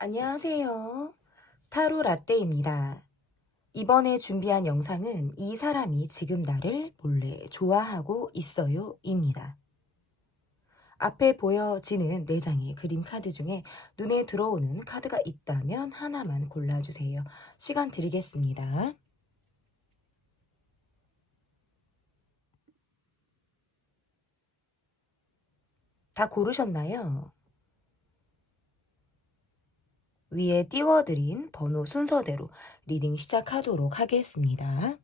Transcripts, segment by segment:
안녕하세요. 타로 라떼입니다. 이번에 준비한 영상은 이 사람이 지금 나를 몰래 좋아하고 있어요 입니다. 앞에 보여지는 4장의 그림 카드 중에 눈에 들어오는 카드가 있다면 하나만 골라주세요. 시간 드리겠습니다. 다 고르셨나요? 위에 띄워드린 번호 순서대로 리딩 시작하도록 하겠습니다.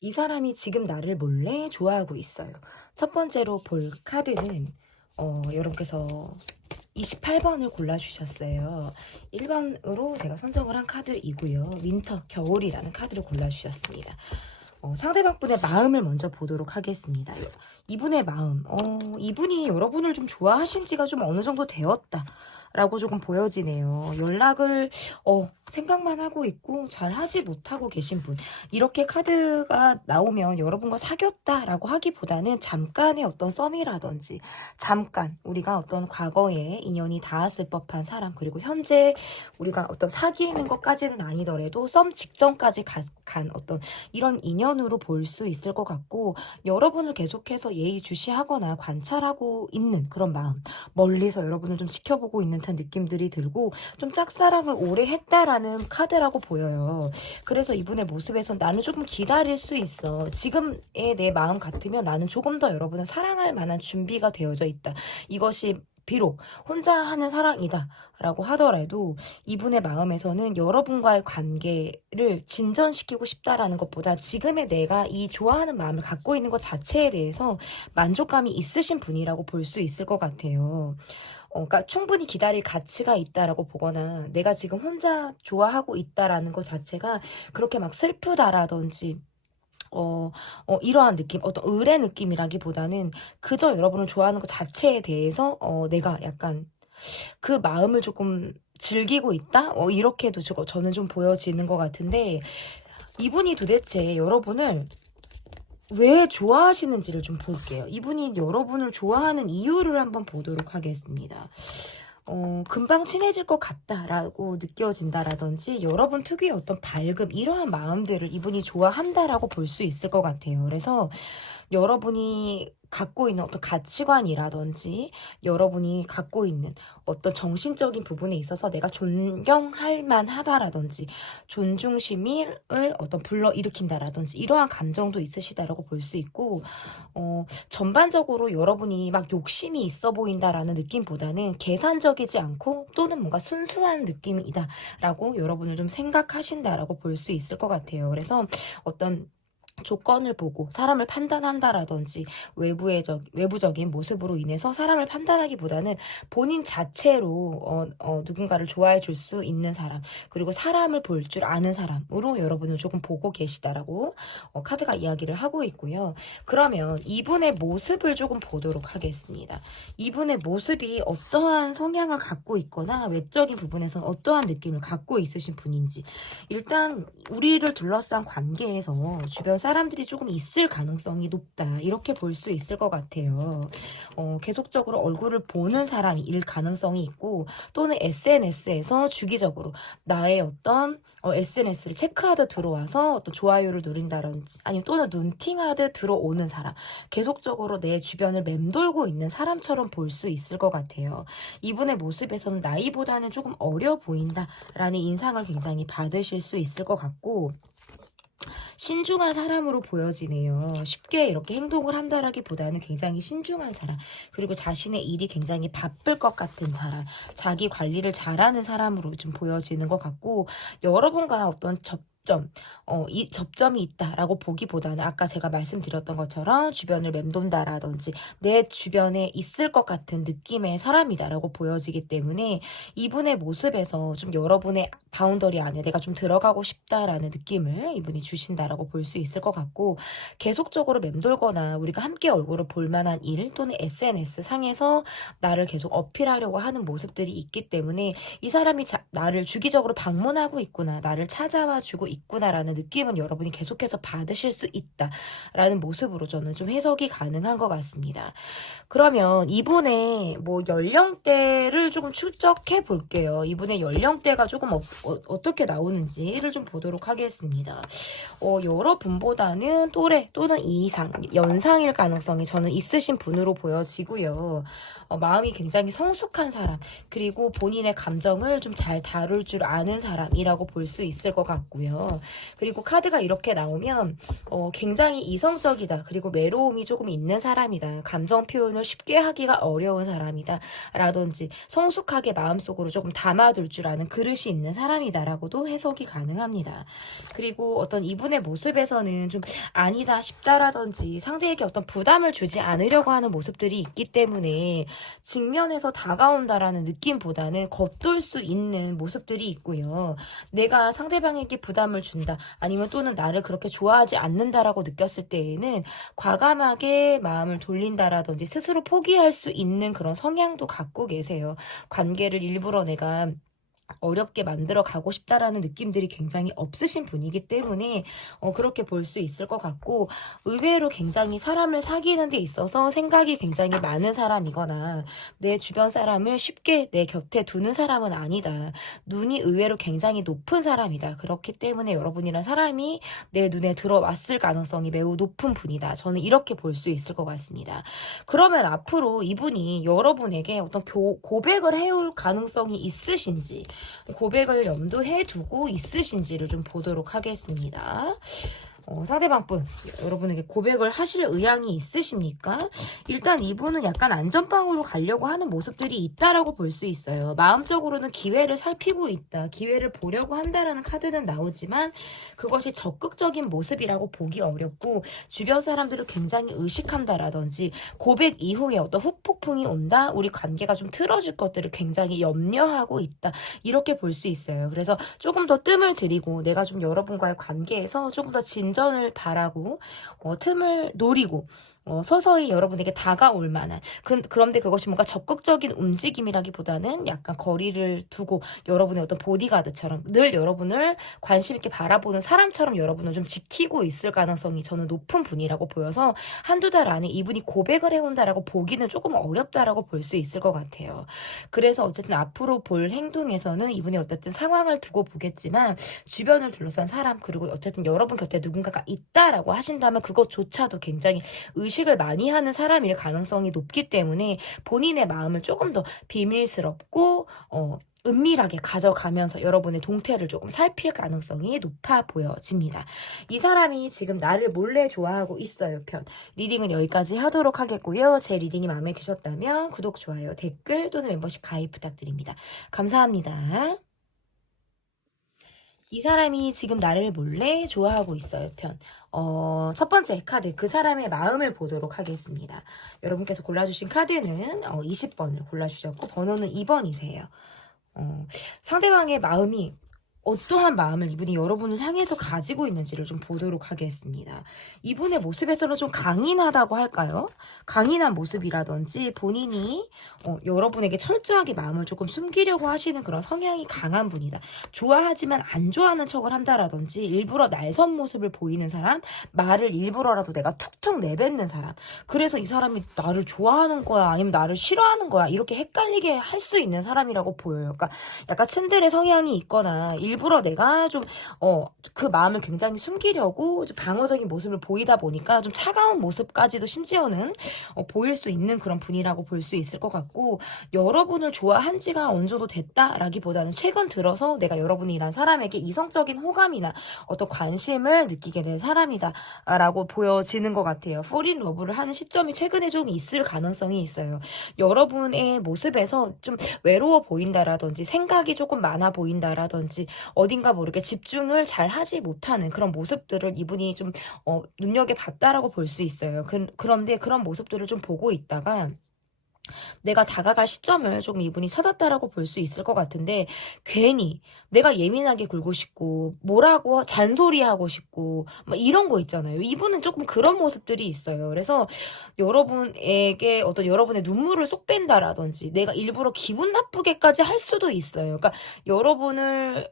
이 사람이 지금 나를 몰래 좋아하고 있어요. 첫 번째로 볼 카드는 여러분께서 28번을 골라주셨어요. 1번으로 제가 선정을 한 카드이고요. 윈터, 겨울이라는 카드를 골라주셨습니다. 상대방 분의 마음을 먼저 보도록 하겠습니다. 이분의 마음, 이분이 여러분을 좀 좋아하신 지가 좀 어느 정도 되었다 라고 조금 보여지네요. 연락을 생각만 하고 있고 잘 하지 못하고 계신 분, 이렇게 카드가 나오면 여러분과 사귀었다라고 하기보다는 잠깐의 어떤 썸이라든지 잠깐 우리가 어떤 과거에 인연이 닿았을 법한 사람, 그리고 현재 우리가 어떤 사귀는 것까지는 아니더라도 썸 직전까지 간 어떤 이런 인연으로 볼 수 있을 것 같고, 여러분을 계속해서 예의주시하거나 관찰하고 있는 그런 마음, 멀리서 여러분을 좀 지켜보고 있는 듯한 느낌들이 들고 좀 짝사랑을 오래 했다라는 카드라고 보여요. 그래서 이분의 모습에서 나는 조금 기다릴 수 있어. 지금의 내 마음 같으면 나는 조금 더 여러분을 사랑할 만한 준비가 되어져 있다. 이것이 비록 혼자 하는 사랑이다 라고 하더라도 이분의 마음에서는 여러분과의 관계를 진전시키고 싶다라는 것보다 지금의 내가 이 좋아하는 마음을 갖고 있는 것 자체에 대해서 만족감이 있으신 분이라고 볼 수 있을 것 같아요. 그러니까 충분히 기다릴 가치가 있다라고 보거나 내가 지금 혼자 좋아하고 있다라는 것 자체가 그렇게 막 슬프다라든지 이러한 느낌, 어떤 의뢰 느낌이라기보다는 그저 여러분을 좋아하는 것 자체에 대해서 내가 약간 그 마음을 조금 즐기고 있다? 이렇게도 저는 좀 보여지는 것 같은데, 이분이 도대체 여러분을 왜 좋아하시는지를 좀 볼게요. 이분이 여러분을 좋아하는 이유를 한번 보도록 하겠습니다. 금방 친해질 것 같다라고 느껴진다라든지 여러분 특유의 어떤 밝음, 이러한 마음들을 이분이 좋아한다라고 볼 수 있을 것 같아요. 그래서 여러분이 갖고 있는 어떤 가치관이라든지 여러분이 갖고 있는 어떤 정신적인 부분에 있어서 내가 존경할 만하다라든지 존중심을 어떤 불러일으킨다라든지 이러한 감정도 있으시다라고 볼 수 있고, 전반적으로 여러분이 막 욕심이 있어 보인다라는 느낌보다는 계산적이지 않고 또는 뭔가 순수한 느낌이다라고 여러분을 좀 생각하신다라고 볼 수 있을 것 같아요. 그래서 어떤 조건을 보고 사람을 판단한다라든지 외부적인 모습으로 인해서 사람을 판단하기보다는 본인 자체로 누군가를 좋아해 줄 수 있는 사람, 그리고 사람을 볼 줄 아는 사람으로 여러분을 조금 보고 계시다라고 카드가 이야기를 하고 있고요. 그러면 이분의 모습을 조금 보도록 하겠습니다. 이분의 모습이 어떠한 성향을 갖고 있거나 외적인 부분에서는 어떠한 느낌을 갖고 있으신 분인지, 일단 우리를 둘러싼 관계에서 주변 사람들이 조금 있을 가능성이 높다, 이렇게 볼 수 있을 것 같아요. 계속적으로 얼굴을 보는 사람일 가능성이 있고, 또는 SNS에서 주기적으로 나의 어떤 SNS를 체크하듯 들어와서 어떤 좋아요를 누른다든지 아니면 또는 눈팅하듯 들어오는 사람, 계속적으로 내 주변을 맴돌고 있는 사람처럼 볼 수 있을 것 같아요. 이분의 모습에서는 나이보다는 조금 어려 보인다라는 인상을 굉장히 받으실 수 있을 것 같고, 신중한 사람으로 보여지네요. 쉽게 이렇게 행동을 한다라기보다는 굉장히 신중한 사람, 그리고 자신의 일이 굉장히 바쁠 것 같은 사람, 자기 관리를 잘하는 사람으로 좀 보여지는 것 같고, 여러분과 어떤 이 접점이 있다라고 보기보다는 아까 제가 말씀드렸던 것처럼 주변을 맴돈다라든지 내 주변에 있을 것 같은 느낌의 사람이다라고 보여지기 때문에 이분의 모습에서 좀 여러분의 바운더리 안에 내가 좀 들어가고 싶다라는 느낌을 이분이 주신다라고 볼 수 있을 것 같고, 계속적으로 맴돌거나 우리가 함께 얼굴을 볼 만한 일 또는 SNS 상에서 나를 계속 어필하려고 하는 모습들이 있기 때문에 이 사람이 나를 주기적으로 방문하고 있구나, 나를 찾아와 주고 있구나라는 느낌은 여러분이 계속해서 받으실 수 있다라는 모습으로 저는 좀 해석이 가능한 것 같습니다. 그러면 이분의 뭐 연령대를 조금 추적해 볼게요. 이분의 연령대가 조금 어떻게 나오는지를 좀 보도록 하겠습니다. 여러분보다는 또래 또는 이상, 연상일 가능성이 저는 있으신 분으로 보여지고요. 마음이 굉장히 성숙한 사람, 그리고 본인의 감정을 좀 잘 다룰 줄 아는 사람이라고 볼 수 있을 것 같고요. 그리고 카드가 이렇게 나오면 굉장히 이성적이다. 그리고 외로움이 조금 있는 사람이다. 감정 표현을 쉽게 하기가 어려운 사람이다. 라든지 성숙하게 마음속으로 조금 담아둘 줄 아는 그릇이 있는 사람이다라고도 해석이 가능합니다. 그리고 어떤 이분의 모습에서는 좀 아니다 싶다라든지 상대에게 어떤 부담을 주지 않으려고 하는 모습들이 있기 때문에 직면에서 다가온다라는 느낌보다는 겉돌 수 있는 모습들이 있고요. 내가 상대방에게 부담을 준다, 아니면 또는 나를 그렇게 좋아하지 않는다라고 느꼈을 때에는 과감하게 마음을 돌린다라든지 스스로 포기할 수 있는 그런 성향도 갖고 계세요. 관계를 일부러 내가 어렵게 만들어 가고 싶다라는 느낌들이 굉장히 없으신 분이기 때문에 그렇게 볼 수 있을 것 같고, 의외로 굉장히 사람을 사귀는 데 있어서 생각이 굉장히 많은 사람이거나 내 주변 사람을 쉽게 내 곁에 두는 사람은 아니다. 눈이 의외로 굉장히 높은 사람이다. 그렇기 때문에 여러분이란 사람이 내 눈에 들어왔을 가능성이 매우 높은 분이다. 저는 이렇게 볼 수 있을 것 같습니다. 그러면 앞으로 이분이 여러분에게 어떤 고백을 해올 가능성이 있으신지, 고백을 염두해 두고 있으신지를 좀 보도록 하겠습니다. 상대방분, 여러분에게 고백을 하실 의향이 있으십니까? 일단 이분은 약간 안전빵으로 가려고 하는 모습들이 있다라고 볼 수 있어요. 마음적으로는 기회를 살피고 있다, 기회를 보려고 한다라는 카드는 나오지만 그것이 적극적인 모습이라고 보기 어렵고, 주변 사람들을 굉장히 의식한다라든지 고백 이후에 어떤 후폭풍이 온다, 우리 관계가 좀 틀어질 것들을 굉장히 염려하고 있다, 이렇게 볼 수 있어요. 그래서 조금 더 뜸을 들이고 내가 좀 여러분과의 관계에서 조금 더 진전을 바라고 틈을 노리고 서서히 여러분에게 다가올 만한, 그런데 그것이 뭔가 적극적인 움직임이라기보다는 약간 거리를 두고 여러분의 어떤 보디가드처럼 늘 여러분을 관심 있게 바라보는 사람처럼 여러분을 좀 지키고 있을 가능성이 저는 높은 분이라고 보여서 한두 달 안에 이분이 고백을 해온다라고 보기는 조금 어렵다라고 볼 수 있을 것 같아요. 그래서 어쨌든 앞으로 볼 행동에서는 이분이 어쨌든 상황을 두고 보겠지만 주변을 둘러싼 사람, 그리고 어쨌든 여러분 곁에 누군가가 있다라고 하신다면 그것조차도 굉장히 의식을 많이 하는 사람일 가능성이 높기 때문에 본인의 마음을 조금 더 비밀스럽고 은밀하게 가져가면서 여러분의 동태를 조금 살필 가능성이 높아 보여집니다. 이 사람이 지금 나를 몰래 좋아하고 있어요 편. 리딩은 여기까지 하도록 하겠고요. 제 리딩이 마음에 드셨다면 구독, 좋아요, 댓글 또는 멤버십 가입 부탁드립니다. 감사합니다. 이 사람이 지금 나를 몰래 좋아하고 있어요 편. 첫 번째 카드, 그 사람의 마음을 보도록 하겠습니다. 여러분께서 골라주신 카드는 20번을 골라주셨고 번호는 2번이세요. 상대방의 마음이 어떠한 마음을 이분이 여러분을 향해서 가지고 있는지를 좀 보도록 하겠습니다. 이분의 모습에서는 좀 강인하다고 할까요? 강인한 모습이라든지 본인이 여러분에게 철저하게 마음을 조금 숨기려고 하시는 그런 성향이 강한 분이다. 좋아하지만 안 좋아하는 척을 한다라든지 일부러 날선 모습을 보이는 사람, 말을 일부러라도 내가 툭툭 내뱉는 사람, 그래서 이 사람이 나를 좋아하는 거야 아니면 나를 싫어하는 거야 이렇게 헷갈리게 할 수 있는 사람이라고 보여요. 그러니까 약간 츤데레 성향이 있거나 일부러 내가 좀 그 마음을 굉장히 숨기려고 좀 방어적인 모습을 보이다 보니까 좀 차가운 모습까지도 심지어는 보일 수 있는 그런 분이라고 볼 수 있을 것 같고, 여러분을 좋아한 지가 어느 정도 됐다라기보다는 최근 들어서 내가 여러분이란 사람에게 이성적인 호감이나 어떤 관심을 느끼게 된 사람이다 라고 보여지는 것 같아요. fall in love를 하는 시점이 최근에 좀 있을 가능성이 있어요. 여러분의 모습에서 좀 외로워 보인다라든지 생각이 조금 많아 보인다라든지 어딘가 모르게 집중을 잘 하지 못하는 그런 모습들을 이분이 좀 눈여겨봤다라고 볼 수 있어요. 그런데 그런 모습들을 좀 보고 있다가 내가 다가갈 시점을 조금 이분이 찾았다라고 볼 수 있을 것 같은데, 괜히 내가 예민하게 굴고 싶고 뭐라고 잔소리하고 싶고 막 이런 거 있잖아요. 이분은 조금 그런 모습들이 있어요. 그래서 여러분에게 어떤 여러분의 눈물을 쏙 뺀다라든지 내가 일부러 기분 나쁘게까지 할 수도 있어요. 그러니까 여러분을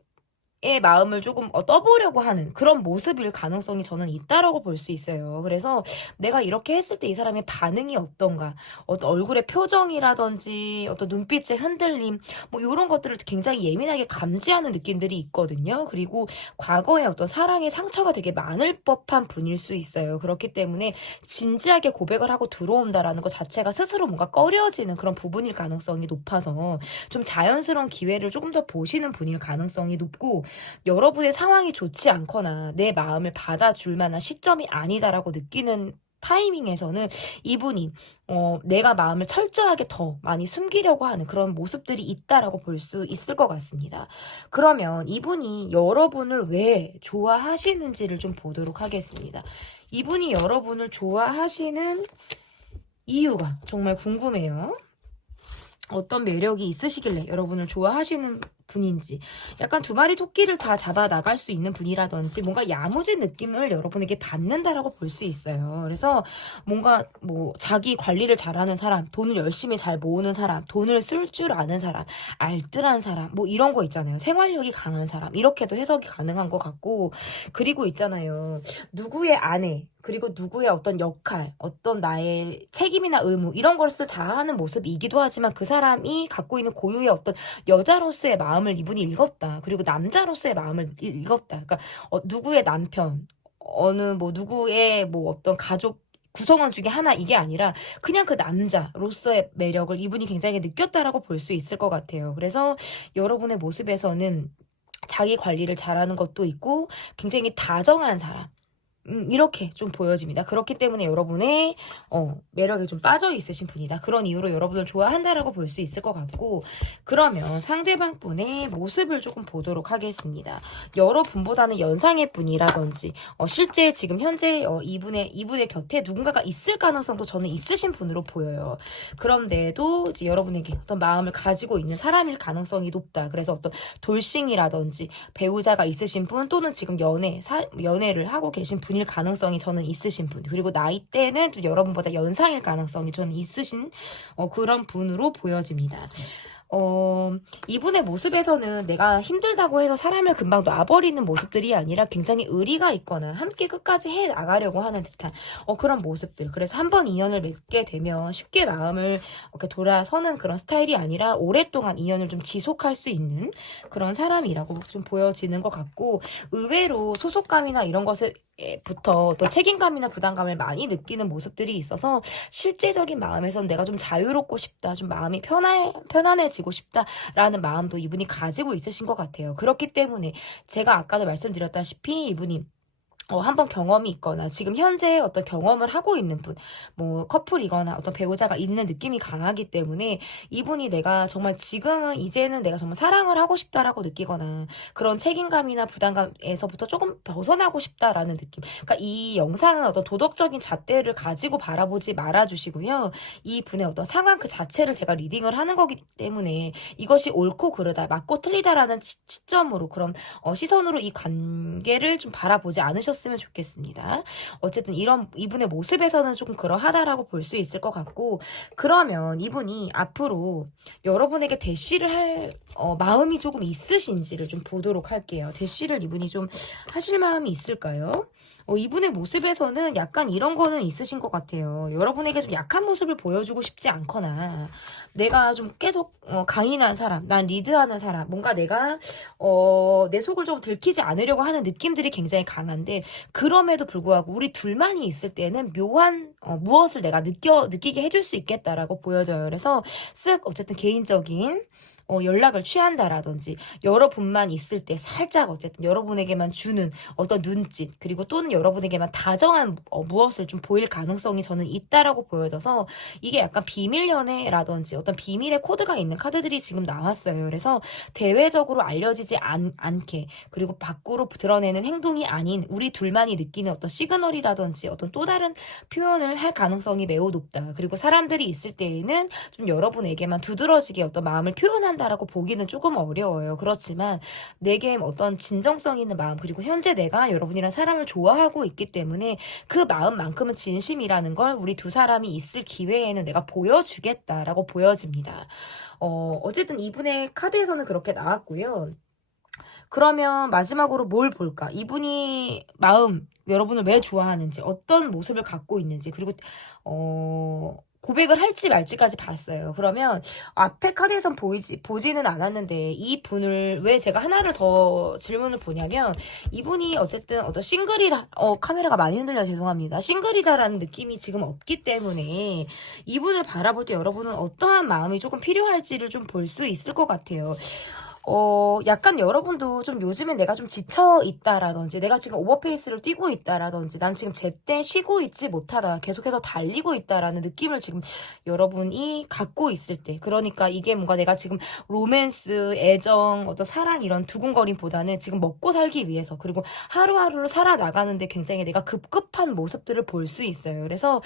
마음을 조금 떠보려고 하는 그런 모습일 가능성이 저는 있다라고 볼 수 있어요. 그래서 내가 이렇게 했을 때 이 사람의 반응이 어떤가, 어떤 얼굴의 표정이라든지 어떤 눈빛의 흔들림, 뭐 이런 것들을 굉장히 예민하게 감지하는 느낌들이 있거든요. 그리고 과거에 어떤 사랑의 상처가 되게 많을 법한 분일 수 있어요. 그렇기 때문에 진지하게 고백을 하고 들어온다라는 것 자체가 스스로 뭔가 꺼려지는 그런 부분일 가능성이 높아서 좀 자연스러운 기회를 조금 더 보시는 분일 가능성이 높고, 여러분의 상황이 좋지 않거나 내 마음을 받아줄 만한 시점이 아니다라고 느끼는 타이밍에서는 이분이 내가 마음을 철저하게 더 많이 숨기려고 하는 그런 모습들이 있다라고 볼 수 있을 것 같습니다. 그러면 이분이 여러분을 왜 좋아하시는지를 좀 보도록 하겠습니다. 이분이 여러분을 좋아하시는 이유가 정말 궁금해요. 어떤 매력이 있으시길래 여러분을 좋아하시는 분인지, 약간 두 마리 토끼를 다 잡아 나갈 수 있는 분이라든지 뭔가 야무진 느낌을 여러분에게 받는다라고 볼 수 있어요. 그래서 뭔가 뭐 자기 관리를 잘하는 사람, 돈을 열심히 잘 모으는 사람, 돈을 쓸 줄 아는 사람, 알뜰한 사람, 뭐 이런 거 있잖아요. 생활력이 강한 사람, 이렇게도 해석이 가능한 것 같고, 그리고 있잖아요. 누구의 아내, 그리고 누구의 어떤 역할, 어떤 나의 책임이나 의무, 이런 것을 다하는 모습이기도 하지만 그 사람이 갖고 있는 고유의 어떤 여자로서의 마음을 이분이 읽었다. 그리고 남자로서의 마음을 읽었다. 그러니까 누구의 남편, 어느 뭐 누구의 뭐 어떤 가족 구성원 중에 하나, 이게 아니라 그냥 그 남자로서의 매력을 이분이 굉장히 느꼈다라고 볼 수 있을 것 같아요. 그래서 여러분의 모습에서는 자기 관리를 잘하는 것도 있고 굉장히 다정한 사람, 이렇게 좀 보여집니다. 그렇기 때문에 여러분의 매력에 좀 빠져 있으신 분이다. 그런 이유로 여러분을 좋아한다라고 볼 수 있을 것 같고, 그러면 상대방 분의 모습을 조금 보도록 하겠습니다. 여러분보다는 연상의 분이라든지 실제 지금 현재 이분의 곁에 누군가가 있을 가능성도 저는 있으신 분으로 보여요. 그런데도 이제 여러분에게 어떤 마음을 가지고 있는 사람일 가능성이 높다. 그래서 어떤 돌싱이라든지 배우자가 있으신 분, 또는 지금 연애를 하고 계신 분일 가능성이 저는 있으신 분, 그리고 나이대는 좀 여러분보다 연상일 가능성이 저는 있으신 그런 분으로 보여집니다. 이분의 모습에서는 내가 힘들다고 해서 사람을 금방 놔버리는 모습들이 아니라 굉장히 의리가 있거나 함께 끝까지 해 나가려고 하는 듯한 그런 모습들. 그래서 한번 인연을 맺게 되면 쉽게 마음을 이렇게 돌아서는 그런 스타일이 아니라 오랫동안 인연을 좀 지속할 수 있는 그런 사람이라고 좀 보여지는 것 같고, 의외로 소속감이나 이런 것을 부터 또 책임감이나 부담감을 많이 느끼는 모습들이 있어서 실제적인 마음에선 내가 좀 자유롭고 싶다, 좀 마음이 편안해지고 싶다라는 마음도 이분이 가지고 있으신 것 같아요. 그렇기 때문에 제가 아까도 말씀드렸다시피 이분이 한번 경험이 있거나 지금 현재 어떤 경험을 하고 있는 분, 뭐 커플이거나 어떤 배우자가 있는 느낌이 강하기 때문에 이분이 내가 정말 지금은 이제는 내가 정말 사랑을 하고 싶다라고 느끼거나 그런 책임감이나 부담감에서부터 조금 벗어나고 싶다라는 느낌. 그러니까 이 영상은 어떤 도덕적인 잣대를 가지고 바라보지 말아주시고요. 이 분의 어떤 상황 그 자체를 제가 리딩을 하는 거기 때문에 이것이 옳고 그르다, 맞고 틀리다라는 시점으로, 그런 시선으로 이 관계를 좀 바라보지 않으셨으면 좋겠습니다. 어쨌든 이분의 모습에서는 조금 그러하다라고 볼 수 있을 것 같고, 그러면 이분이 앞으로 여러분에게 대시를 할 마음이 조금 있으신지를 좀 보도록 할게요. 대시를 이분이 좀 하실 마음이 있을까요? 이분의 모습에서는 약간 이런 거는 있으신 것 같아요. 여러분에게 좀 약한 모습을 보여주고 싶지 않거나, 내가 좀 계속 강인한 사람, 난 리드하는 사람, 뭔가 내가 내 속을 좀 들키지 않으려고 하는 느낌들이 굉장히 강한데, 그럼에도 불구하고 우리 둘만이 있을 때는 묘한 무엇을 내가 느끼게 해줄 수 있겠다라고 보여져요. 그래서 어쨌든 개인적인 연락을 취한다라든지, 여러분만 있을 때 살짝 어쨌든 여러분에게만 주는 어떤 눈짓, 그리고 또는 여러분에게만 다정한 무엇을 좀 보일 가능성이 저는 있다라고 보여져서, 이게 약간 비밀 연애라든지 어떤 비밀의 코드가 있는 카드들이 지금 나왔어요. 그래서 대외적으로 알려지지 않게, 그리고 밖으로 드러내는 행동이 아닌 우리 둘만이 느끼는 어떤 시그널이라든지 어떤 또 다른 표현을 할 가능성이 매우 높다. 그리고 사람들이 있을 때에는 좀 여러분에게만 두드러지게 어떤 마음을 표현한다라고 보기는 조금 어려워요. 그렇지만 내게 어떤 진정성 있는 마음, 그리고 현재 내가 여러분이랑 사람을 좋아하고 있기 때문에 그 마음만큼은 진심이라는 걸 우리 두 사람이 있을 기회에는 내가 보여주겠다라고 보여집니다. 어쨌든 이분의 카드에서는 그렇게 나왔고요. 그러면 마지막으로 뭘 볼까? 이분이 마음, 여러분을 왜 좋아하는지, 어떤 모습을 갖고 있는지, 그리고 고백을 할지 말지까지 봤어요. 그러면 앞에 카드에선 보지는 않았는데 이 분을 왜 제가 하나를 더 질문을 보냐면, 이분이 어쨌든 어떤 싱글이라, 카메라가 많이 흔들려 죄송합니다. 싱글이다라는 느낌이 지금 없기 때문에 이분을 바라볼 때 여러분은 어떠한 마음이 조금 필요할지를 좀 볼 수 있을 것 같아요. 약간 여러분도 좀 요즘에 내가 좀 지쳐 있다라든지, 내가 지금 오버페이스를 뛰고 있다라든지, 난 지금 제때 쉬고 있지 못하다, 계속해서 달리고 있다라는 느낌을 지금 여러분이 갖고 있을 때, 그러니까 이게 뭔가 내가 지금 로맨스, 애정, 어떤 사랑 이런 두근거림보다는 지금 먹고 살기 위해서, 그리고 하루하루를 살아나가는데 굉장히 내가 급급한 모습들을 볼 수 있어요. 그래서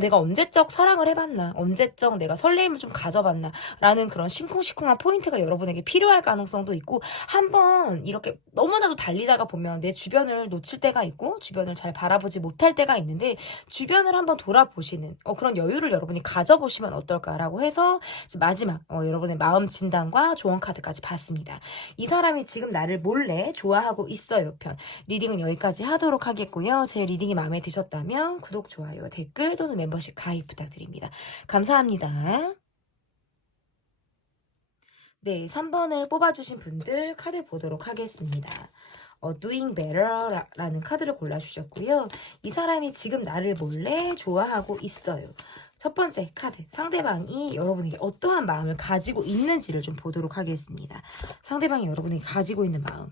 내가 언제적 사랑을 해봤나, 언제적 내가 설레임을 좀 가져봤나 라는 그런 심쿵시쿵한 포인트가 여러분에게 필요할 가능성도 있고, 한번 이렇게 너무나도 달리다가 보면 내 주변을 놓칠 때가 있고 주변을 잘 바라보지 못할 때가 있는데, 주변을 한번 돌아보시는 그런 여유를 여러분이 가져보시면 어떨까라고 해서 마지막 여러분의 마음 진단과 조언 카드까지 봤습니다. 이 사람이 지금 나를 몰래 좋아하고 있어요 편 리딩은 여기까지 하도록 하겠고요. 제 리딩이 마음에 드셨다면 구독, 좋아요, 댓글 또는 멤버십 가입 부탁드립니다. 감사합니다. 네, 3번을 뽑아주신 분들 카드 보도록 하겠습니다. Doing Better라는 카드를 골라주셨고요. 이 사람이 지금 나를 몰래 좋아하고 있어요. 첫 번째 카드, 상대방이 여러분에게 어떠한 마음을 가지고 있는지를 좀 보도록 하겠습니다. 상대방이 여러분에게 가지고 있는 마음.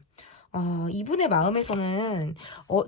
이분의 마음에서는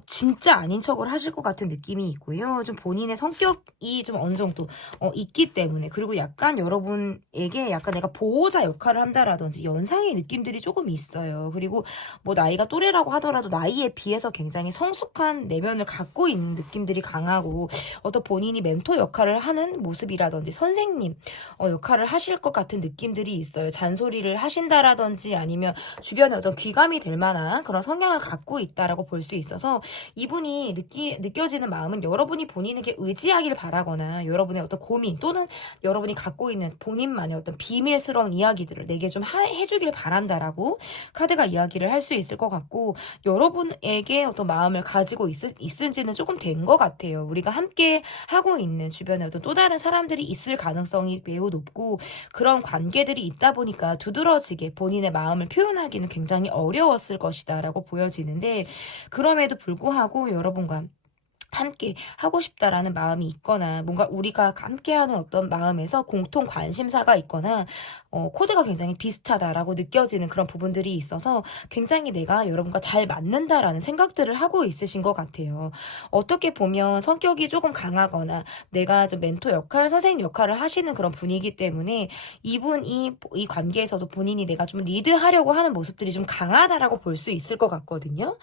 진짜 아닌 척을 하실 것 같은 느낌이 있고요. 좀 본인의 성격이 좀 어느 정도 있기 때문에, 그리고 약간 여러분에게 약간 내가 보호자 역할을 한다라든지 연상의 느낌들이 조금 있어요. 그리고 뭐 나이가 또래라고 하더라도 나이에 비해서 굉장히 성숙한 내면을 갖고 있는 느낌들이 강하고, 어떤 본인이 멘토 역할을 하는 모습이라든지 선생님 역할을 하실 것 같은 느낌들이 있어요. 잔소리를 하신다라든지 아니면 주변에 어떤 귀감이 될 만한 그런 성향을 갖고 있다라고 볼 수 있어서, 이분이 느껴지는 마음은 여러분이 본인에게 의지하길 바라거나, 여러분의 어떤 고민 또는 여러분이 갖고 있는 본인만의 어떤 비밀스러운 이야기들을 내게 좀 해주길 바란다라고 카드가 이야기를 할 수 있을 것 같고, 여러분에게 어떤 마음을 가지고 있은지는 조금 된 것 같아요. 우리가 함께 하고 있는 주변에 어떤 또 다른 사람들이 있을 가능성이 매우 높고, 그런 관계들이 있다 보니까 두드러지게 본인의 마음을 표현하기는 굉장히 어려웠을 것이다 라고 보여지는데, 그럼에도 불구하고 여러분과 함께 하고 싶다라는 마음이 있거나, 뭔가 우리가 함께하는 어떤 마음에서 공통 관심사가 있거나 코드가 굉장히 비슷하다라고 느껴지는 그런 부분들이 있어서 굉장히 내가 여러분과 잘 맞는다라는 생각들을 하고 있으신 것 같아요. 어떻게 보면 성격이 조금 강하거나 내가 좀 멘토 역할, 선생님 역할을 하시는 그런 분이기 때문에, 이분이 이 관계에서도 본인이 내가 좀 리드하려고 하는 모습들이 좀 강하다라고 볼 수 있을 것 같거든요.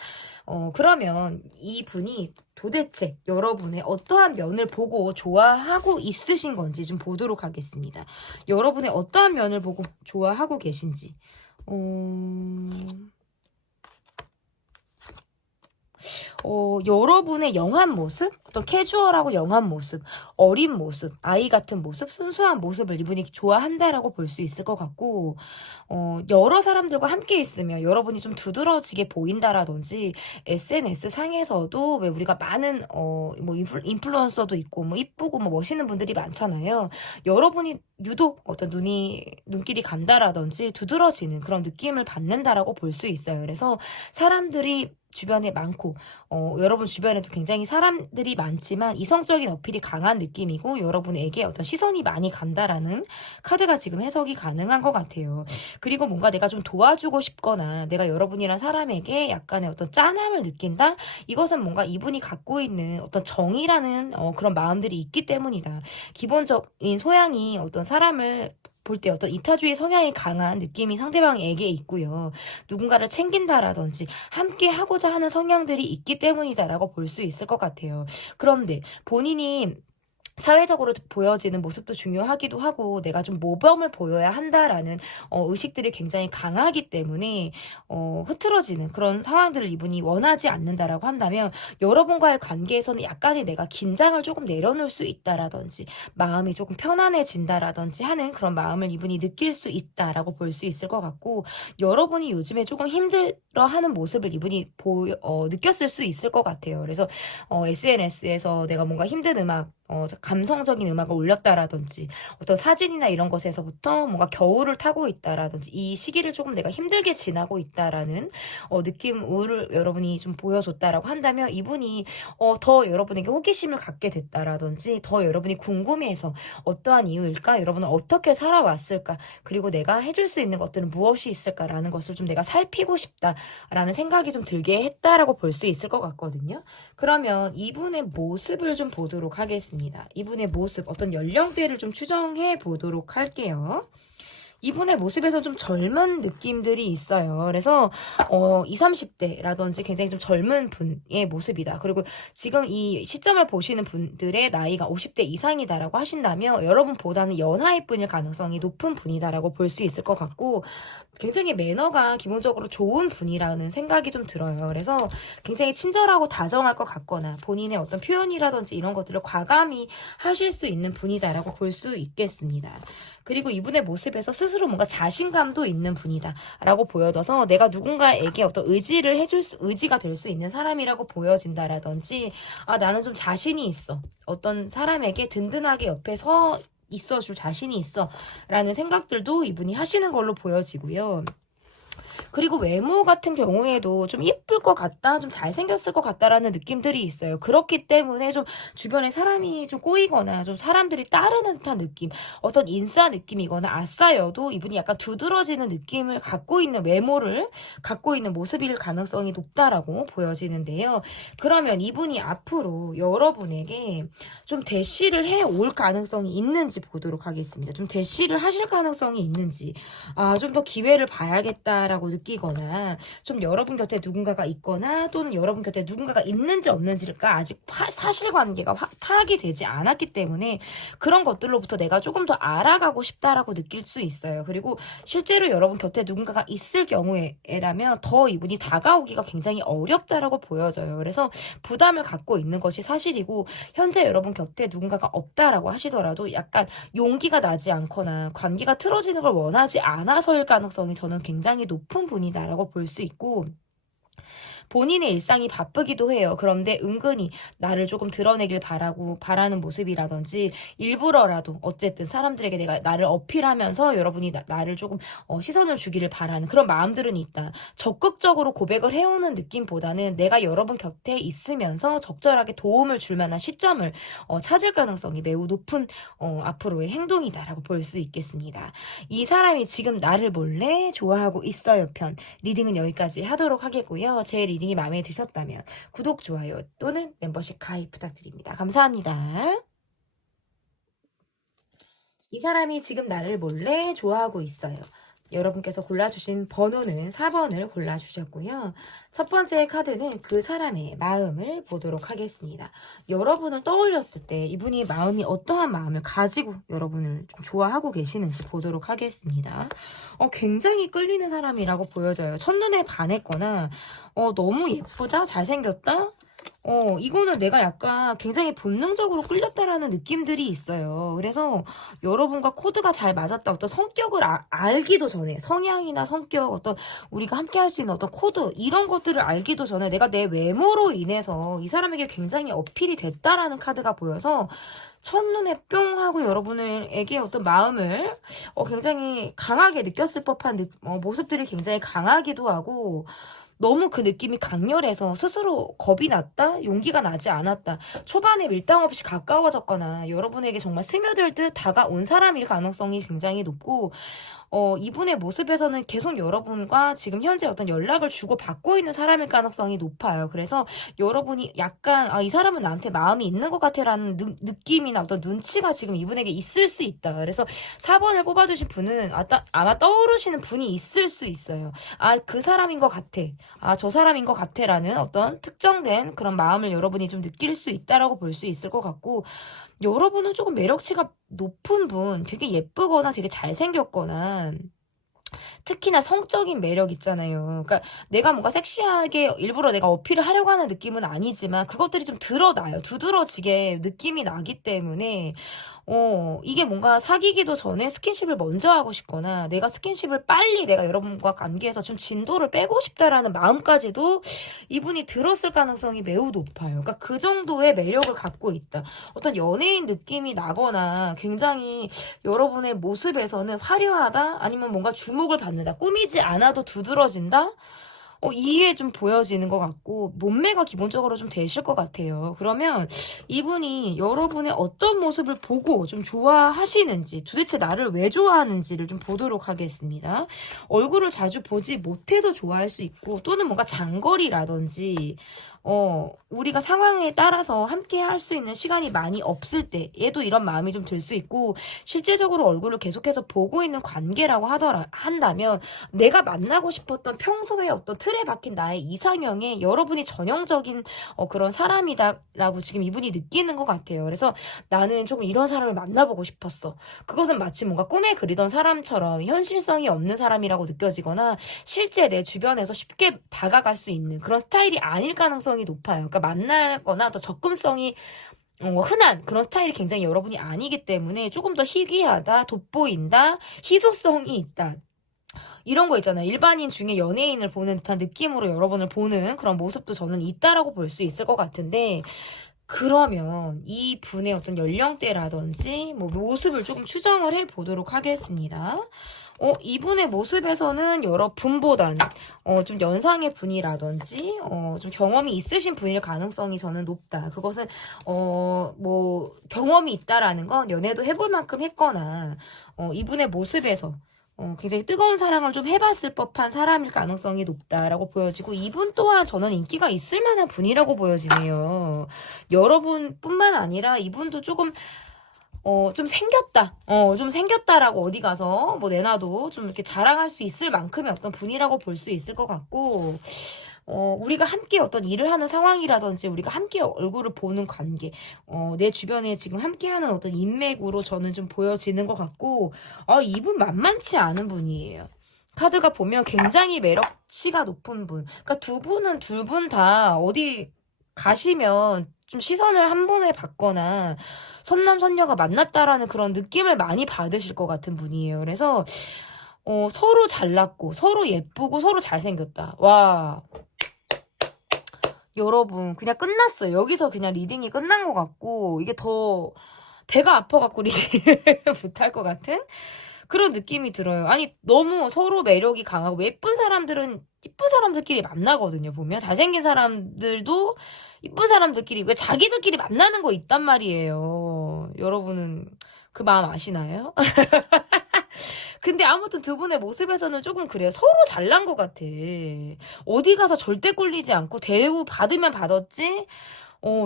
그러면 이분이 도대체 여러분의 어떠한 면을 보고 좋아하고 있으신 건지 좀 보도록 하겠습니다. 여러분의 어떠한 면을 보고 좋아하고 계신지. 여러분의 영한 모습, 어떤 캐주얼하고 영한 모습, 어린 모습, 아이 같은 모습, 순수한 모습을 이분이 좋아한다라고 볼 수 있을 것 같고, 여러 사람들과 함께 있으면 여러분이 좀 두드러지게 보인다라든지, SNS 상에서도 왜 우리가 많은 뭐 인플루언서도 있고 뭐 이쁘고 뭐 멋있는 분들이 많잖아요. 여러분이 유독 어떤 눈길이 간다라든지 두드러지는 그런 느낌을 받는다라고 볼 수 있어요. 그래서 사람들이 주변에 많고, 여러분 주변에도 굉장히 사람들이 많지만 이성적인 어필이 강한 느낌이고, 여러분에게 어떤 시선이 많이 간다라는 카드가 지금 해석이 가능한 것 같아요. 그리고 뭔가 내가 좀 도와주고 싶거나 내가 여러분이란 사람에게 약간의 어떤 짠함을 느낀다? 이것은 뭔가 이분이 갖고 있는 어떤 정이라는 그런 마음들이 있기 때문이다. 기본적인 소양이 어떤 사람을 볼 때 어떤 이타주의 성향이 강한 느낌이 상대방에게 있고요. 누군가를 챙긴다라든지 함께 하고자 하는 성향들이 있기 때문이다라고 볼 수 있을 것 같아요. 그런데 본인이 사회적으로 보여지는 모습도 중요하기도 하고 내가 좀 모범을 보여야 한다라는 의식들이 굉장히 강하기 때문에 흐트러지는 그런 상황들을 이분이 원하지 않는다라고 한다면 여러분과의 관계에서는 약간의 내가 긴장을 조금 내려놓을 수 있다라든지 마음이 조금 편안해진다라든지 하는 그런 마음을 이분이 느낄 수 있다라고 볼 수 있을 것 같고 여러분이 요즘에 조금 힘들어하는 모습을 이분이 느꼈을 수 있을 것 같아요. 그래서 SNS에서 내가 뭔가 힘든 음악 감성적인 음악을 올렸다라든지 어떤 사진이나 이런 것에서부터 뭔가 겨울을 타고 있다라든지 이 시기를 조금 내가 힘들게 지나고 있다라는 느낌을 여러분이 좀 보여줬다라고 한다면 이분이 더 여러분에게 호기심을 갖게 됐다라든지 더 여러분이 궁금해해서 어떠한 이유일까? 여러분은 어떻게 살아왔을까? 그리고 내가 해줄 수 있는 것들은 무엇이 있을까라는 것을 좀 내가 살피고 싶다라는 생각이 좀 들게 했다라고 볼 수 있을 것 같거든요. 그러면 이분의 모습을 좀 보도록 하겠습니다. 이분의 모습, 어떤 연령대를 좀 추정해 보도록 할게요. 이분의 모습에서 좀 젊은 느낌들이 있어요. 그래서 20, 30대라든지 굉장히 좀 젊은 분의 모습이다. 그리고 지금 이 시점을 보시는 분들의 나이가 50대 이상이다라고 하신다면 여러분보다는 연하일 분일 가능성이 높은 분이다라고 볼 수 있을 것 같고 굉장히 매너가 기본적으로 좋은 분이라는 생각이 좀 들어요. 그래서 굉장히 친절하고 다정할 것 같거나 본인의 어떤 표현이라든지 이런 것들을 과감히 하실 수 있는 분이다라고 볼 수 있겠습니다. 그리고 이분의 모습에서 스스로 뭔가 자신감도 있는 분이다 라고 보여져서 내가 누군가에게 어떤 의지가 될 수 있는 사람이라고 보여진다라든지 나는 좀 자신이 있어. 어떤 사람에게 든든하게 옆에 서 있어줄 자신이 있어 라는 생각들도 이분이 하시는 걸로 보여지고요. 그리고 외모 같은 경우에도 좀 예쁠 것 같다, 좀 잘생겼을 것 같다라는 느낌들이 있어요. 그렇기 때문에 좀 주변에 사람이 좀 꼬이거나 좀 사람들이 따르는 듯한 느낌, 어떤 인싸 느낌이거나 아싸여도 이분이 약간 두드러지는 느낌을 갖고 있는 외모를 갖고 있는 모습일 가능성이 높다라고 보여지는데요. 그러면 이분이 앞으로 여러분에게 좀 대시를 해올 가능성이 있는지 보도록 하겠습니다. 좀 대시를 하실 가능성이 있는지, 좀 더 기회를 봐야겠다라고 느끼거나 좀 여러분 곁에 누군가가 있거나 또는 여러분 곁에 누군가가 있는지 없는지가 아직 사실관계가 파악이 되지 않았기 때문에 그런 것들로부터 내가 조금 더 알아가고 싶다라고 느낄 수 있어요. 그리고 실제로 여러분 곁에 누군가가 있을 경우에라면 더 이분이 다가오기가 굉장히 어렵다라고 보여져요. 그래서 부담을 갖고 있는 것이 사실이고 현재 여러분 곁에 누군가가 없다라고 하시더라도 약간 용기가 나지 않거나 관계가 틀어지는 걸 원하지 않아서일 가능성이 저는 굉장히 높은 분이다라고 볼 수 있고 본인의 일상이 바쁘기도 해요. 그런데 은근히 나를 조금 드러내길 바라는 모습이라든지 일부러라도 어쨌든 사람들에게 내가 나를 어필하면서 여러분이 나를 조금 시선을 주기를 바라는 그런 마음들은 있다. 적극적으로 고백을 해오는 느낌보다는 내가 여러분 곁에 있으면서 적절하게 도움을 줄 만한 시점을 찾을 가능성이 매우 높은 앞으로의 행동이다라고 볼 수 있겠습니다. 이 사람이 지금 나를 몰래 좋아하고 있어요 편 리딩은 여기까지 하도록 하겠고요. 제 리딩이 마음에 드셨다면 구독, 좋아요 또는 멤버십 가입 부탁드립니다. 감사합니다. 이 사람이 지금 나를 몰래 좋아하고 있어요. 여러분께서 골라주신 번호는 4번을 골라주셨고요. 첫 번째 카드는 그 사람의 마음을 보도록 하겠습니다. 여러분을 떠올렸을 때 이분이 마음이 어떠한 마음을 가지고 여러분을 좀 좋아하고 계시는지 보도록 하겠습니다. 굉장히 끌리는 사람이라고 보여져요. 첫눈에 반했거나 너무 예쁘다, 잘생겼다, 이거는 내가 약간 굉장히 본능적으로 끌렸다라는 느낌들이 있어요. 그래서 여러분과 코드가 잘 맞았다. 어떤 성격을 알기도 전에, 성향이나 성격, 어떤 우리가 함께 할 수 있는 어떤 코드, 이런 것들을 알기도 전에 내가 내 외모로 인해서 이 사람에게 굉장히 어필이 됐다라는 카드가 보여서 첫눈에 뿅 하고 여러분에게 어떤 마음을 굉장히 강하게 느꼈을 법한 모습들이 굉장히 강하기도 하고 너무 그 느낌이 강렬해서 스스로 겁이 났다? 용기가 나지 않았다. 초반에 밀당 없이 가까워졌거나 여러분에게 정말 스며들 듯 다가온 사람일 가능성이 굉장히 높고 이분의 모습에서는 계속 여러분과 지금 현재 어떤 연락을 주고받고 있는 사람일 가능성이 높아요. 그래서 여러분이 약간 이 사람은 나한테 마음이 있는 것 같아라는 느낌이나 어떤 눈치가 지금 이분에게 있을 수 있다. 그래서 4번을 뽑아주신 분은 아마 떠오르시는 분이 있을 수 있어요. 그 사람인 것 같아. 저 사람인 것 같아라는 어떤 특정된 그런 마음을 여러분이 좀 느낄 수 있다라고 볼 수 있을 것 같고 여러분은 조금 매력치가 높은 분, 되게 예쁘거나 되게 잘생겼거나 특히나 성적인 매력 있잖아요. 그러니까 내가 뭔가 섹시하게 일부러 내가 어필을 하려고 하는 느낌은 아니지만 그것들이 좀 드러나요. 두드러지게 느낌이 나기 때문에 이게 뭔가 사귀기도 전에 스킨십을 먼저 하고 싶거나 내가 스킨십을 빨리 내가 여러분과 관계에서 좀 진도를 빼고 싶다라는 마음까지도 이분이 들었을 가능성이 매우 높아요. 그러니까 그 정도의 매력을 갖고 있다. 어떤 연예인 느낌이 나거나 굉장히 여러분의 모습에서는 화려하다? 아니면 뭔가 주목을 받는다? 꾸미지 않아도 두드러진다? 이게 좀 보여지는 것 같고 몸매가 기본적으로 좀 되실 것 같아요. 그러면 이분이 여러분의 어떤 모습을 보고 좀 좋아하시는지 도대체 나를 왜 좋아하는지를 좀 보도록 하겠습니다. 얼굴을 자주 보지 못해서 좋아할 수 있고 또는 뭔가 장거리라든지 우리가 상황에 따라서 함께 할 수 있는 시간이 많이 없을 때 얘도 이런 마음이 좀 들 수 있고 실제적으로 얼굴을 계속해서 보고 있는 관계라고 한다면 내가 만나고 싶었던 평소에 어떤 틀에 박힌 나의 이상형에 여러분이 전형적인 그런 사람이다라고 지금 이분이 느끼는 것 같아요. 그래서 나는 조금 이런 사람을 만나보고 싶었어. 그것은 마치 뭔가 꿈에 그리던 사람처럼 현실성이 없는 사람이라고 느껴지거나 실제 내 주변에서 쉽게 다가갈 수 있는 그런 스타일이 아닐 가능성이 높아요. 그러니까 만나거나 또 접근성이 흔한 그런 스타일이 굉장히 여러분이 아니기 때문에 조금 더 희귀하다, 돋보인다, 희소성이 있다. 이런 거 있잖아요. 일반인 중에 연예인을 보는 듯한 느낌으로 여러분을 보는 그런 모습도 저는 있다라고 볼 수 있을 것 같은데 그러면 이 분의 어떤 연령대라든지 뭐 모습을 조금 추정을 해 보도록 하겠습니다. 이분의 모습에서는 여러 분보다는 좀 연상의 분이라든지 좀 경험이 있으신 분일 가능성이 저는 높다. 그것은 뭐 경험이 있다라는 건 연애도 해볼 만큼 했거나 이분의 모습에서 굉장히 뜨거운 사랑을 좀 해봤을 법한 사람일 가능성이 높다라고 보여지고 이분 또한 저는 인기가 있을 만한 분이라고 보여지네요. 여러분뿐만 아니라 이분도 조금 좀 생겼다. 좀 생겼다라고 어디 가서 뭐 내놔도 좀 이렇게 자랑할 수 있을 만큼의 어떤 분이라고 볼 수 있을 것 같고 우리가 함께 어떤 일을 하는 상황이라든지 우리가 함께 얼굴을 보는 관계 내 주변에 지금 함께하는 어떤 인맥으로 저는 좀 보여지는 것 같고 이분 만만치 않은 분이에요. 카드가 보면 굉장히 매력치가 높은 분. 그러니까 둘 분 다 어디 가시면 좀 시선을 한 번에 받거나 선남선녀가 만났다라는 그런 느낌을 많이 받으실 것 같은 분이에요. 그래서 서로 잘났고 서로 예쁘고 서로 잘생겼다. 와, 여러분 그냥 끝났어요. 여기서 그냥 리딩이 끝난 것 같고 이게 더 배가 아파갖고 리딩을 못할 것 같은 그런 느낌이 들어요. 아니 너무 서로 매력이 강하고 예쁜 사람들은 이쁜 사람들끼리 만나거든요. 보면 잘생긴 사람들도 이쁜 사람들끼리 왜 자기들끼리 만나는 거 있단 말이에요. 여러분은 그 마음 아시나요? 근데 아무튼 두 분의 모습에서는 조금 그래요. 서로 잘난 것 같아. 어디 가서 절대 꼴리지 않고 대우 받으면 받았지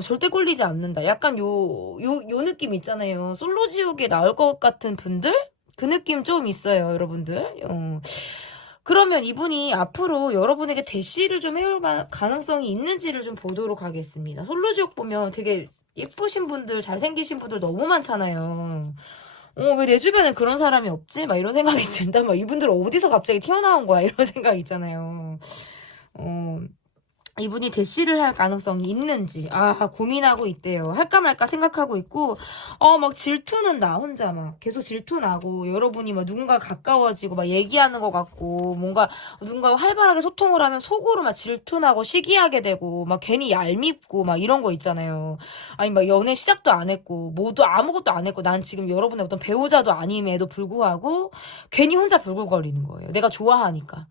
절대 꼴리지 않는다. 약간 요 느낌 있잖아요. 솔로지옥에 나올 것 같은 분들? 그 느낌 좀 있어요, 여러분들. 그러면 이분이 앞으로 여러분에게 대시를 좀 해올 가능성이 있는지를 좀 보도록 하겠습니다. 솔로지옥 보면 되게 예쁘신 분들, 잘생기신 분들 너무 많잖아요. 왜 내 주변에 그런 사람이 없지? 막 이런 생각이 든다. 막 이분들 어디서 갑자기 튀어나온 거야? 이런 생각 있잖아요. 이분이 대시를 할 가능성이 있는지 고민하고 있대요. 할까 말까 생각하고 있고 막 질투는 나 혼자 막 계속 질투나고 여러분이 막 누군가 가까워지고 막 얘기하는 것 같고 뭔가 누군가 활발하게 소통을 하면 속으로 막 질투나고 시기하게 되고 막 괜히 얄밉고 막 이런 거 있잖아요. 아니 막 연애 시작도 안 했고 뭐도 아무것도 안 했고 난 지금 여러분의 어떤 배우자도 아님에도 불구하고 괜히 혼자 불글거리는 거예요. 내가 좋아하니까.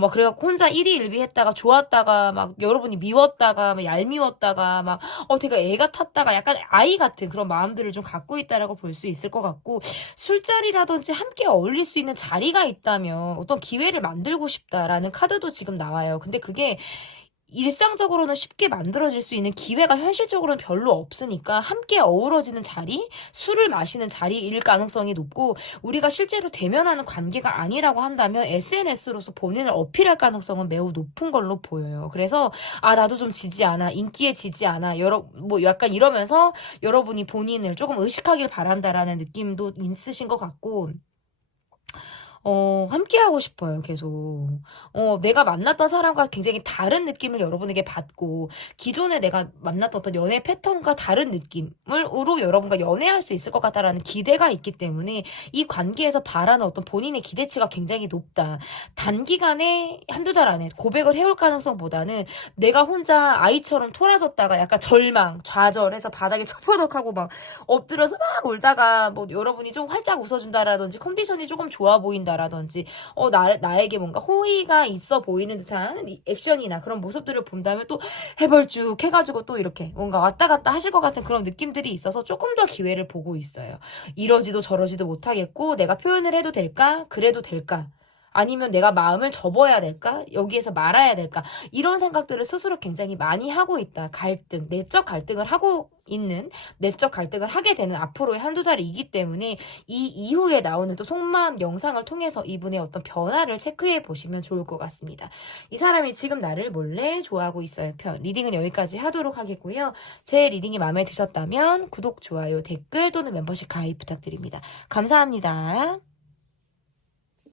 막 그래갖고 혼자 일희일비 했다가 좋았다가 막 여러분이 미웠다가 막 얄미웠다가 막 되게 애가 탔다가 약간 아이 같은 그런 마음들을 좀 갖고 있다라고 볼 수 있을 것 같고 술자리라든지 함께 어울릴 수 있는 자리가 있다면 어떤 기회를 만들고 싶다라는 카드도 지금 나와요. 근데 그게 일상적으로는 쉽게 만들어질 수 있는 기회가 현실적으로는 별로 없으니까 함께 어우러지는 자리, 술을 마시는 자리일 가능성이 높고 우리가 실제로 대면하는 관계가 아니라고 한다면 SNS로서 본인을 어필할 가능성은 매우 높은 걸로 보여요. 그래서 나도 좀 지지 않아, 인기에 지지 않아, 뭐 약간 이러면서 여러분이 본인을 조금 의식하길 바란다라는 느낌도 있으신 것 같고 함께 하고 싶어요, 계속. 내가 만났던 사람과 굉장히 다른 느낌을 여러분에게 받고, 기존에 내가 만났던 어떤 연애 패턴과 다른 느낌으로 여러분과 연애할 수 있을 것 같다라는 기대가 있기 때문에, 이 관계에서 바라는 어떤 본인의 기대치가 굉장히 높다. 단기간에, 한두 달 안에 고백을 해올 가능성보다는, 내가 혼자 아이처럼 토라졌다가 약간 절망, 좌절해서 바닥에 처퍼덕하고 막, 엎드려서 막 울다가, 뭐, 여러분이 좀 활짝 웃어준다라든지, 컨디션이 조금 좋아 보인다. 라든지 나에게 뭔가 호의가 있어 보이는 듯한 액션이나 그런 모습들을 본다면 또 해벌쭉 해가지고 또 이렇게 뭔가 왔다 갔다 하실 것 같은 그런 느낌들이 있어서 조금 더 기회를 보고 있어요. 이러지도 저러지도 못하겠고 내가 표현을 해도 될까? 그래도 될까? 아니면 내가 마음을 접어야 될까? 여기에서 말아야 될까? 이런 생각들을 스스로 굉장히 많이 하고 있다. 갈등, 내적 갈등을 하고 있는, 내적 갈등을 하게 되는 앞으로의 한두 달이기 때문에 이 이후에 나오는 또 속마음 영상을 통해서 이분의 어떤 변화를 체크해 보시면 좋을 것 같습니다. 이 사람이 지금 나를 몰래 좋아하고 있어요. 편. 리딩은 여기까지 하도록 하겠고요. 제 리딩이 마음에 드셨다면 구독, 좋아요, 댓글 또는 멤버십 가입 부탁드립니다. 감사합니다.